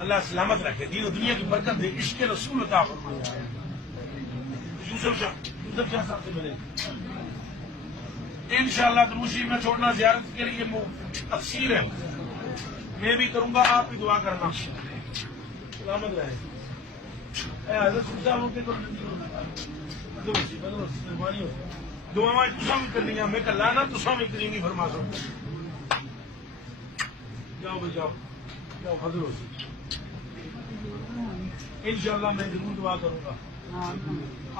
اللہ سلامت رکھے، دین و دنیا کی برکت دے، عشق رسول عطا فرمائے۔ یوسف شاہ صاحب سے ملے انشاءاللہ دروشی میں چھوڑنا زیارت کے لیے تفسیر ہے، میں بھی کروں گا، آپ بھی دعا کرنا، سلامت رہے۔ حضرت صاحب کے دعا تسا بھی کرنی، میں کلا نا تسا بھی کریں فرما سو۔ جاؤ بھائی جاؤ جاؤ، فضل ہو سی انشاءاللہ میں ضرور دعا کروں گا،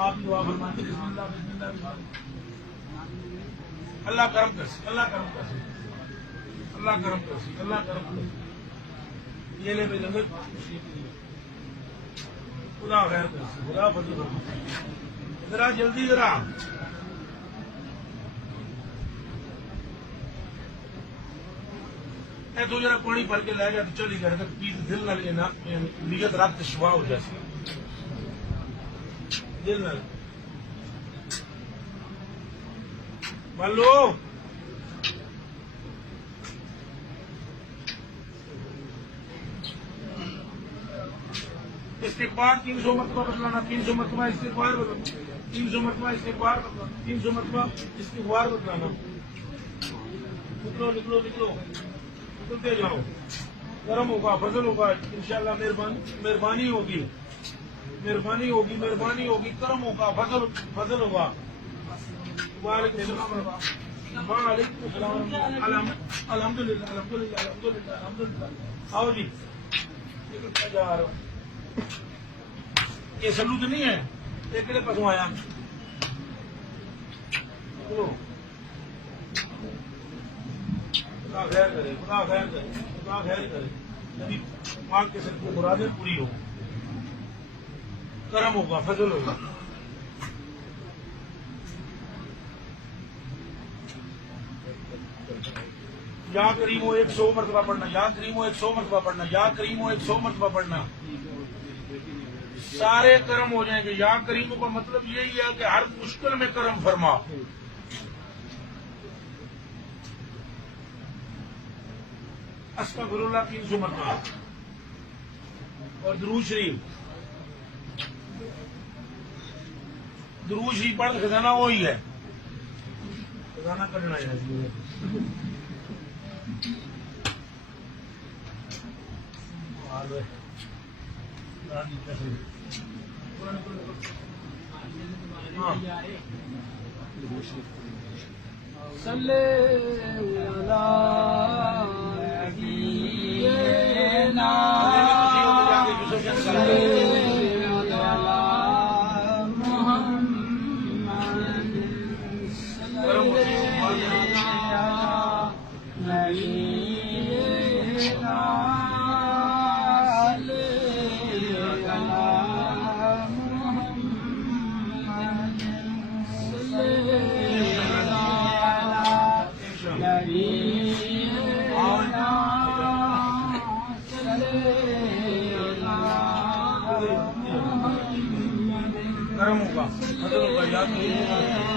آپ دعا فرمائیں۔ بسم اللہ بسم اللہ بسم اللہ۔ اللہ کرم کر سی، اللہ کرم کر سی، اللہ کرم کر سی، اللہ کرم کر سی، یہ لے بھائی لنگر خدا خیر کر سی، خدا فضل کر، ذرا جلدی ذرا۔ اے تو ذرا پانی بھر کے لے جا تو چلی گیا، دل نہ لینا، نیت رات شفا ہو جائے دل نہ مان لو۔ استغفار 300 مرتبہ بتلانا، 300 مرتبہ استغفار بتلانا، 300 مرتبہ استغفار بتلانا، 300 مرتبہ استغفار بتلانا۔ نکلو نکلو نکلو، نکلتے جاؤ، کرم ہوگا، فضل ہوگا انشاءاللہ، مہربانی ہوگی، مہربانی ہوگی، مہربانی ہوگی، کرم ہوگا، فضل ہوگا۔ وعلیکم السلام، وعلیکم السلام، الحمد للہ الحمد للہ الحمد للہ الحمد للہ۔ آؤ جی، نکلتا جا رہا ہوں، یہ سلو تو نہیں ہے، یہ کہڑے پاسوں آیا؟ خدا خیر کرے، خدا خیر کرے، خدا خیر کرے، نبی پاک کے سب کو مرادیں پوری ہو، کرم ہوگا، فضل ہوگا۔ یا کریم ہو 100 مرتبہ پڑھنا، یا کریم ہو 100 مرتبہ پڑھنا، یا کریم ہو 100 مرتبہ پڑھنا، سارے کرم ہو جائیں گے۔ یا کریم کا مطلب یہی ہے کہ ہر مشکل میں کرم فرما۔ استغفر اللہ 300 مرتبہ، اور درود شریف، درود شریف پڑھ خزانہ وہی ہے، خزانہ کرنا ہے۔ صلی کرم ہوگا، فضل ہوگا، یاد رکھیے۔